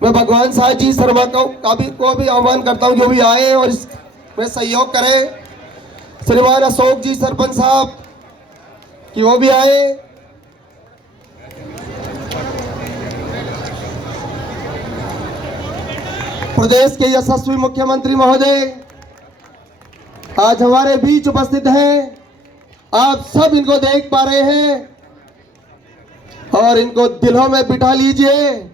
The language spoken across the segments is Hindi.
मैं भगवान साहब जी शर्मा को भी आह्वान करता हूं जो भी आए और इसमें सहयोग करें। श्रीमान अशोक जी सरपंच साहब कि वो भी आए। प्रदेश के यशस्वी मुख्यमंत्री महोदय आज हमारे बीच उपस्थित हैं। आप सब इनको देख पा रहे हैं और इनको दिलों में बिठा लीजिए।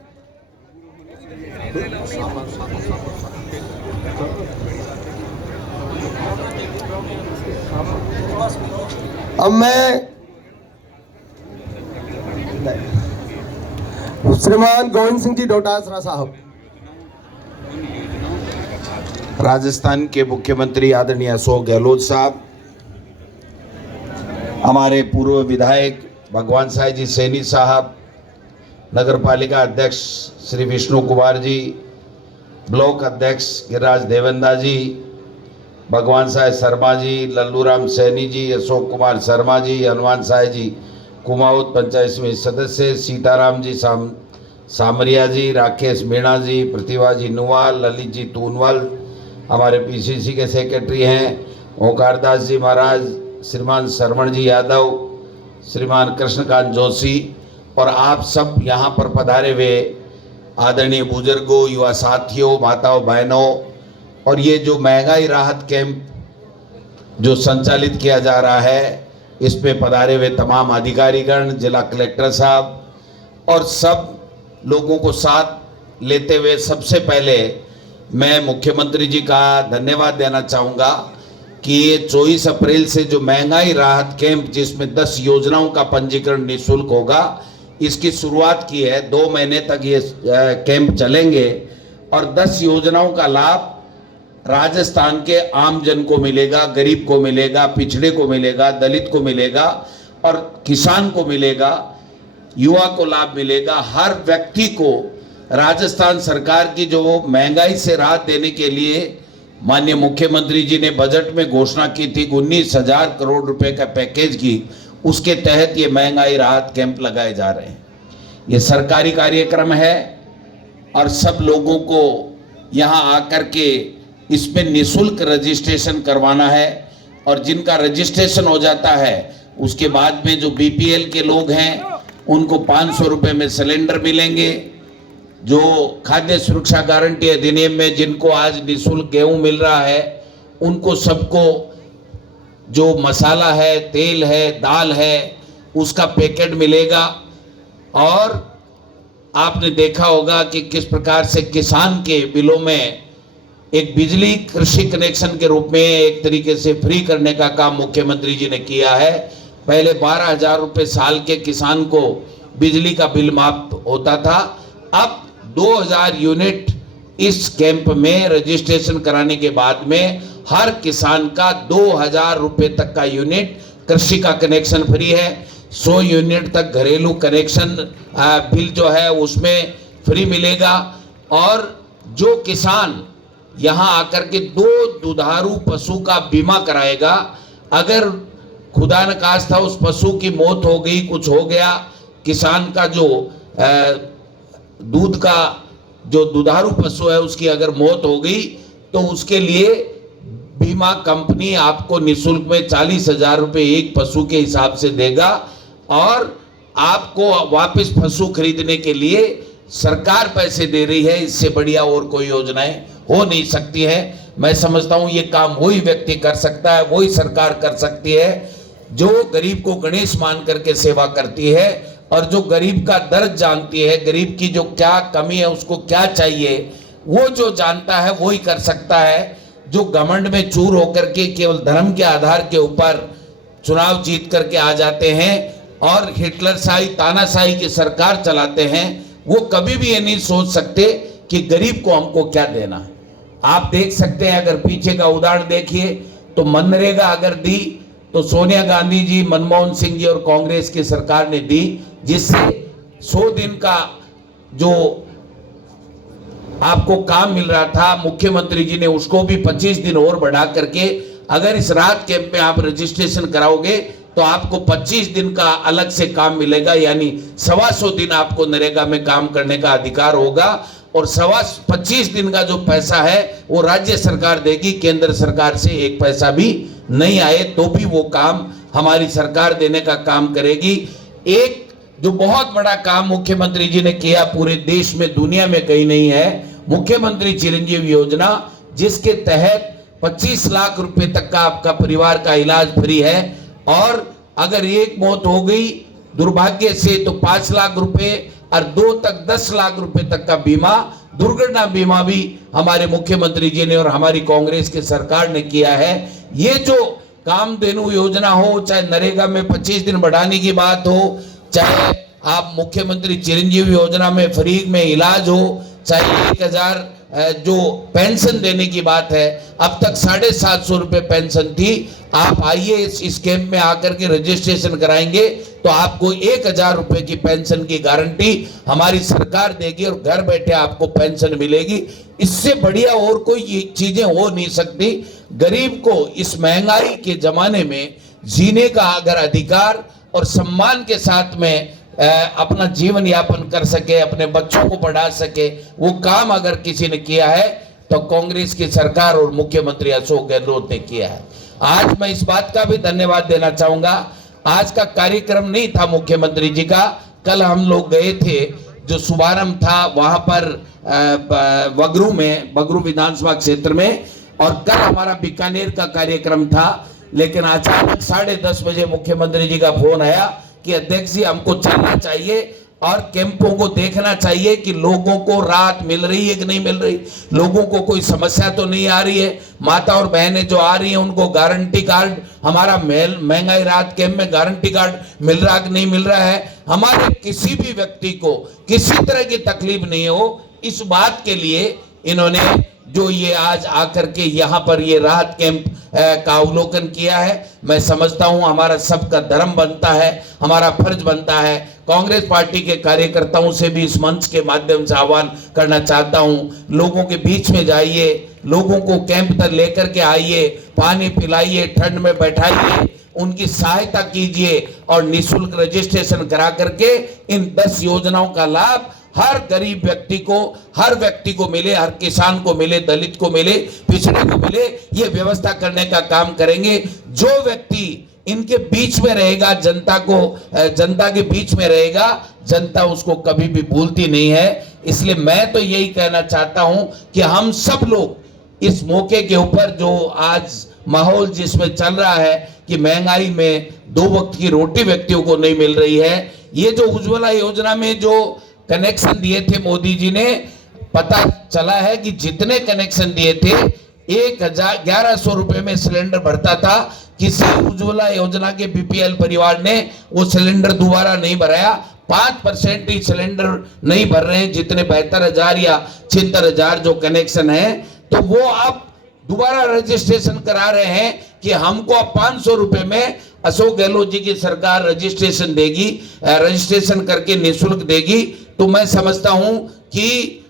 अब मैं श्रीमान गोविंद सिंह जी डोटासरा साहब। राजस्थान के मुख्यमंत्री आदरणीय अशोक गहलोत साहब, हमारे पूर्व विधायक भगवान साहब जी सैनी साहब, नगर पालिका अध्यक्ष श्री विष्णु कुमार जी, ब्लॉक अध्यक्ष गिरिराज देवेंद्र जी, भगवान साहब शर्मा जी, लल्लू राम सैनी जी, अशोक कुमार शर्मा जी, हनुमान साहब जी कुमाऊत पंचायत समिति सदस्य, सीताराम जी सामरिया जी, राकेश मीणा जी, प्रतिभा जी नुवाल, ललित जी तूनवाल, हमारे पीसीसी के सेक्रेटरी हैं, ओंकारदास जी महाराज, श्रीमान श्रवण जी यादव, श्रीमान कृष्णकांत जोशी और आप सब यहाँ पर पधारे हुए आदरणीय बुजुर्गों, युवा साथियों, माताओं बहनों, और ये जो महंगाई राहत कैंप जो संचालित किया जा रहा है, इस पे पधारे हुए तमाम अधिकारीगण, जिला कलेक्टर साहब और सब लोगों को साथ लेते हुए सबसे पहले मैं मुख्यमंत्री जी का धन्यवाद देना चाहूँगा कि ये 24 अप्रैल से जो महंगाई राहत कैंप जिसमें 10 योजनाओं का पंजीकरण निःशुल्क होगा, इसकी शुरुआत की है। 2 महीने तक ये कैंप चलेंगे और 10 योजनाओं का लाभ राजस्थान के आम जन को मिलेगा, गरीब को मिलेगा, पिछड़े को मिलेगा, दलित को मिलेगा और किसान को मिलेगा, युवा को लाभ मिलेगा। हर व्यक्ति को राजस्थान सरकार की जो महंगाई से राहत देने के लिए माननीय मुख्यमंत्री जी ने बजट में घोषणा की थी 19,000 करोड़ रुपए का पैकेज की, उसके तहत ये महंगाई राहत कैंप लगाए जा रहे हैं। ये सरकारी कार्यक्रम है और सब लोगों को यहाँ आकर के इसमें निःशुल्क रजिस्ट्रेशन करवाना है और जिनका रजिस्ट्रेशन हो जाता है उसके बाद में जो बीपीएल के लोग हैं उनको 500 रुपये में सिलेंडर मिलेंगे। जो खाद्य सुरक्षा गारंटी अधिनियम में जिनको आज निःशुल्क गेहूं मिल रहा है, उनको सबको जो मसाला है, तेल है, दाल है, उसका पैकेट मिलेगा। और आपने देखा होगा कि किस प्रकार से किसान के बिलों में एक बिजली कृषि कनेक्शन के रूप में एक तरीके से फ्री करने का काम मुख्यमंत्री जी ने किया है। पहले 12,000 रुपये साल के किसान को बिजली का बिल माफ होता था, अब 2,000 यूनिट इस कैंप में रजिस्ट्रेशन कराने के बाद में हर किसान का 2,000 रुपये तक का यूनिट कृषि का कनेक्शन फ्री है। 100 यूनिट तक घरेलू कनेक्शन बिल जो है उसमें फ्री मिलेगा। और जो किसान यहाँ आकर के 2 दुधारू पशु का बीमा कराएगा, अगर खुदा न खास्ता उस पशु की मौत हो गई, कुछ हो गया, किसान का जो दूध का जो दुधारू पशु है उसकी अगर मौत हो गई तो उसके लिए बीमा कंपनी आपको निःशुल्क में 40,000 रुपये एक पशु के हिसाब से देगा और आपको वापस पशु खरीदने के लिए सरकार पैसे दे रही है। इससे बढ़िया और कोई योजनाएं हो नहीं सकती है। मैं समझता हूं ये काम वही व्यक्ति कर सकता है, वही सरकार कर सकती है जो गरीब को गणेश मान करके सेवा करती है और जो गरीब का दर्द जानती है, गरीब की जो क्या कमी है, उसको क्या चाहिए, वो जो जानता है वही कर सकता है। जो घमंड में चूर होकर के केवल धर्म के आधार के ऊपर चुनाव जीत करके आ जाते हैं और हिटलरशाही तानाशाही की सरकार चलाते हैं, वो कभी भी ये नहीं सोच सकते कि गरीब को हमको क्या देना है। आप देख सकते हैं, अगर पीछे का उदाहरण देखिए तो मनरेगा अगर दी तो सोनिया गांधी जी, मनमोहन सिंह जी और कांग्रेस की सरकार ने दी, जिससे 100 दिन का जो आपको काम मिल रहा था, मुख्यमंत्री जी ने उसको भी 25 दिन और बढ़ा करके, अगर इस राहत कैंप में आप रजिस्ट्रेशन कराओगे तो आपको 25 दिन का अलग से काम मिलेगा, यानी 125 दिन आपको नरेगा में काम करने का अधिकार होगा। और 25 दिन का जो पैसा है वो राज्य सरकार देगी, केंद्र सरकार से एक पैसा भी नहीं आए तो भी वो काम हमारी सरकार देने का काम करेगी। एक जो बहुत बड़ा काम मुख्यमंत्री जी ने किया, पूरे देश में दुनिया में कहीं नहीं है, मुख्यमंत्री चिरंजीवी योजना, जिसके तहत 25 लाख रुपए तक का आपका परिवार का इलाज फ्री है। और अगर एक मौत हो गई दुर्भाग्य से तो 5 लाख रुपए और 2 तक 10 लाख रुपए तक का बीमा, दुर्घटना बीमा भी हमारे मुख्यमंत्री जी ने और हमारी कांग्रेस की सरकार ने किया है। ये जो कामधेनु योजना हो, चाहे नरेगा में 25 दिन बढ़ाने की बात हो, चाहे आप मुख्यमंत्री चिरंजीवी योजना में फ्री में इलाज हो, चाहे 1000 जो पेंशन देने की बात है, अब तक 750 रुपए पेंशन थी। आप आइए इस कैंप में आकर के रजिस्ट्रेशन कराएंगे तो आपको 1000 रुपए की पेंशन की गारंटी हमारी सरकार देगी और घर बैठे आपको पेंशन मिलेगी। इससे बढ़िया और कोई चीजें हो नहीं सकती। गरीब को इस महंगाई के जमाने में जीने का अगर अधिकार और सम्मान के साथ में अपना जीवन यापन कर सके, अपने बच्चों को पढ़ा सके, वो काम अगर किसी ने किया है तो कांग्रेस की सरकार और मुख्यमंत्री अशोक गहलोत ने किया है। आज मैं इस बात का भी धन्यवाद देना चाहूंगा, आज का कार्यक्रम नहीं था मुख्यमंत्री जी का, कल हम लोग गए थे, जो शुभारंभ था वहां पर बगरू में, बगरू विधानसभा क्षेत्र में, और कल हमारा बीकानेर का कार्यक्रम था। लेकिन अचानक 10:30 बजे मुख्यमंत्री जी का फोन आया कि अध्यक्ष जी हमको चलना चाहिए और कैंपों को देखना चाहिए कि लोगों को राहत मिल रही है कि नहीं मिल रही, लोगों को कोई समस्या तो नहीं आ रही है, माता और बहनें जो आ रही हैं उनको गारंटी कार्ड, हमारा महंगाई राहत कैंप में गारंटी कार्ड मिल रहा कि नहीं मिल रहा है, हमारे किसी भी व्यक्ति को किसी तरह की तकलीफ नहीं हो, इस बात के लिए इन्होंने जो ये आज आकर के यहाँ पर ये राहत कैंप का अवलोकन किया है। मैं समझता हूँ हमारा सबका धर्म बनता है, हमारा फर्ज बनता है। कांग्रेस पार्टी के कार्यकर्ताओं से भी इस मंच के माध्यम से आह्वान करना चाहता हूँ, लोगों के बीच में जाइए, लोगों को कैंप तक लेकर के आइए, पानी पिलाइए, ठंड में बैठाइए, उनकी सहायता कीजिए और निःशुल्क रजिस्ट्रेशन करा करके इन 10 योजनाओं का लाभ हर गरीब व्यक्ति को, हर व्यक्ति को मिले, हर किसान को मिले, दलित को मिले, पिछड़े को मिले, ये व्यवस्था करने का काम करेंगे। जो व्यक्ति इनके बीच में रहेगा, जनता के बीच में रहेगा, जनता उसको कभी भी भूलती नहीं है। इसलिए मैं तो यही कहना चाहता हूं कि हम सब लोग इस मौके के ऊपर, जो आज माहौल जिसमें चल रहा है कि महंगाई में 2 वक्त की रोटी व्यक्तियों को नहीं मिल रही है, ये जो उज्ज्वला योजना में जो कनेक्शन दिए थे मोदी जी ने, पता चला है कि जितने कनेक्शन दिए थे 1100 रुपए में सिलेंडर भरता था, किसी उज्ज्वला योजना के बीपीएल परिवार ने वो सिलेंडर दोबारा नहीं भराया। 5% ही सिलेंडर नहीं भर रहे हैं, जितने 72,000 या 76,000 जो कनेक्शन है, तो वो आप दोबारा रजिस्ट्रेशन करा रहे हैं कि हमको अब 500 रुपए में अशोक गहलोत जी की सरकार रजिस्ट्रेशन देगी, रजिस्ट्रेशन करके निःशुल्क देगी। तो मैं समझता हूं कि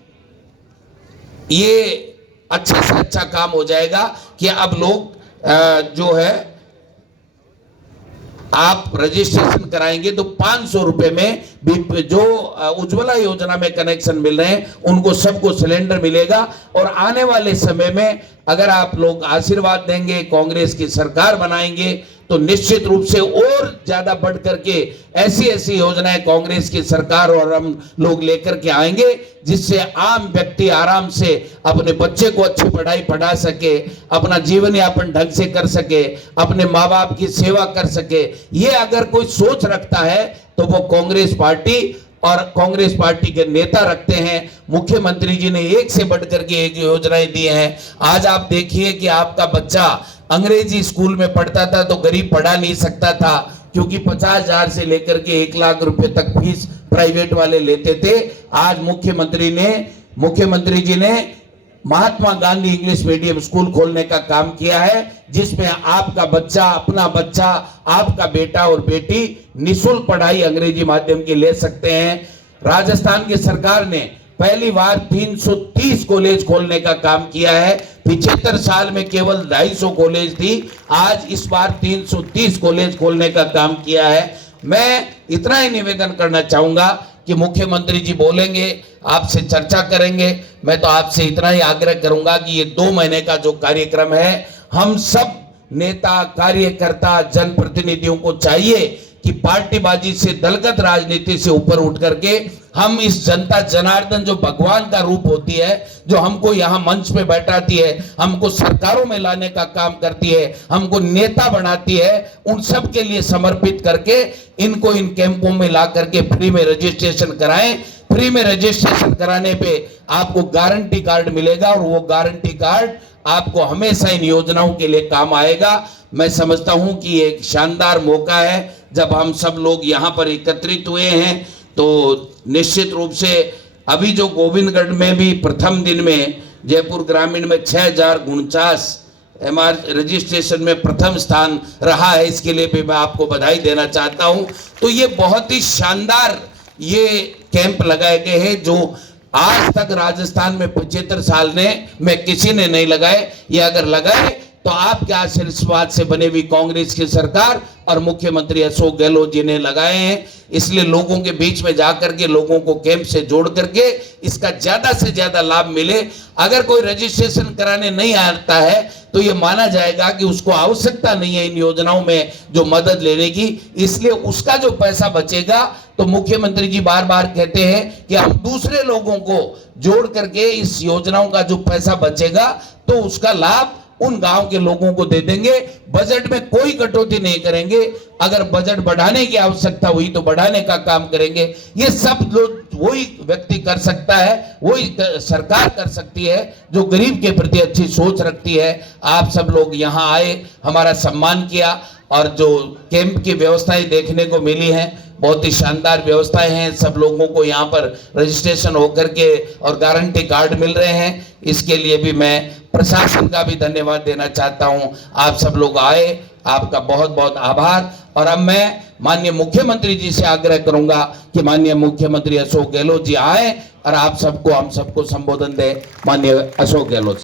ये अच्छा से अच्छा काम हो जाएगा कि अब लोग जो है आप रजिस्ट्रेशन कराएंगे तो 500 रुपए में भी जो उज्ज्वला योजना में कनेक्शन मिल रहे हैं उनको सबको सिलेंडर मिलेगा। और आने वाले समय में अगर आप लोग आशीर्वाद देंगे, कांग्रेस की सरकार बनाएंगे, तो निश्चित रूप से और ज्यादा बढ़ करके ऐसी योजनाएं कांग्रेस की सरकार और हम लोग लेकर के आएंगे, जिससे आम व्यक्ति आराम से अपने बच्चे को अच्छी पढ़ाई पढ़ा सके, अपना जीवन यापन ढंग से कर सके, अपने माँ बाप की सेवा कर सके। ये अगर कोई सोच रखता है तो वो कांग्रेस पार्टी और कांग्रेस पार्टी के नेता रखते हैं। मुख्यमंत्री जी ने एक से बढ़कर के एक योजनाएं दी हैं। आज आप देखिए कि आपका बच्चा अंग्रेजी स्कूल में पढ़ता था तो गरीब पढ़ा नहीं सकता था, क्योंकि 50,000 से लेकर के 1 लाख रुपए तक फीस प्राइवेट वाले लेते थे। आज मुख्यमंत्री जी ने Mahatma Gandhi English medium school खोलने का काम किया है, जिसमें आपका बच्चा, अपना बच्चा, आपका बेटा और बेटी निःशुल्क पढ़ाई अंग्रेजी माध्यम की ले सकते हैं। राजस्थान की सरकार ने पहली बार 330 कॉलेज खोलने का काम किया है। 75 साल में केवल 250 कॉलेज थी, आज इस बार 330 कॉलेज खोलने का काम किया है। मैं इतना ही निवेदन करना चाहूंगा कि मुख्यमंत्री जी बोलेंगे, आपसे चर्चा करेंगे। मैं तो आपसे इतना ही आग्रह करूंगा कि ये 2 महीने का जो कार्यक्रम है, हम सब नेता, कार्यकर्ता, जनप्रतिनिधियों को चाहिए कि पार्टीबाजी से, दलगत राजनीति से ऊपर उठ करके हम इस जनता जनार्दन जो भगवान का रूप होती है, जो हमको यहाँ मंच पे बैठाती है, हमको सरकारों में लाने का काम करती है, हमको नेता बनाती है, उन सब के लिए समर्पित करके इनको इन कैंपों में ला करके फ्री में रजिस्ट्रेशन कराएं। फ्री में रजिस्ट्रेशन कराने पे आपको गारंटी कार्ड मिलेगा और वो गारंटी कार्ड आपको हमेशा इन योजनाओं के लिए काम आएगा। मैं समझता हूं कि ये एक शानदार मौका है, जब हम सब लोग यहाँ पर एकत्रित हुए हैं तो निश्चित रूप से अभी जो गोविंदगढ़ में भी प्रथम दिन में जयपुर ग्रामीण में 6049 रजिस्ट्रेशन में प्रथम स्थान रहा है, इसके लिए भी मैं आपको बधाई देना चाहता हूं। तो ये बहुत ही शानदार ये कैंप लगाए गए हैं जो आज तक राजस्थान में 75 साल में किसी ने नहीं लगाए। ये अगर लगाए तो आपके आशीर्वाद से बने हुई कांग्रेस की सरकार और मुख्यमंत्री अशोक गहलोत जी ने लगाए हैं। इसलिए लोगों के बीच में जाकर के लोगों को कैंप से जोड़ करके इसका ज्यादा से ज्यादा लाभ मिले। अगर कोई रजिस्ट्रेशन कराने नहीं आता है तो ये माना जाएगा कि उसको आवश्यकता नहीं है इन योजनाओं में जो मदद लेने की, इसलिए उसका जो पैसा बचेगा तो मुख्यमंत्री जी बार बार कहते हैं कि हम दूसरे लोगों को जोड़ करके इस योजनाओं का जो पैसा बचेगा तो उसका लाभ उन गांव के लोगों को दे देंगे। बजट में कोई कटौती नहीं करेंगे, अगर बजट बढ़ाने की आवश्यकता हुई तो बढ़ाने का काम करेंगे। ये सब लोग वही व्यक्ति कर सकता है, वही सरकार कर सकती है जो गरीब के प्रति अच्छी सोच रखती है। आप सब लोग यहाँ आए, हमारा सम्मान किया और जो कैंप की व्यवस्थाएं देखने को मिली हैं बहुत ही शानदार व्यवस्थाएं हैं। सब लोगों को यहाँ पर रजिस्ट्रेशन होकर के और गारंटी कार्ड मिल रहे हैं, इसके लिए भी मैं प्रशासन का भी धन्यवाद देना चाहता हूँ। आप सब लोग आए, आपका बहुत बहुत आभार। और अब मैं माननीय मुख्यमंत्री जी से आग्रह करूंगा कि माननीय मुख्यमंत्री अशोक गहलोत जी आए और आप सबको, हम सबको संबोधन दें। माननीय अशोक गहलोत।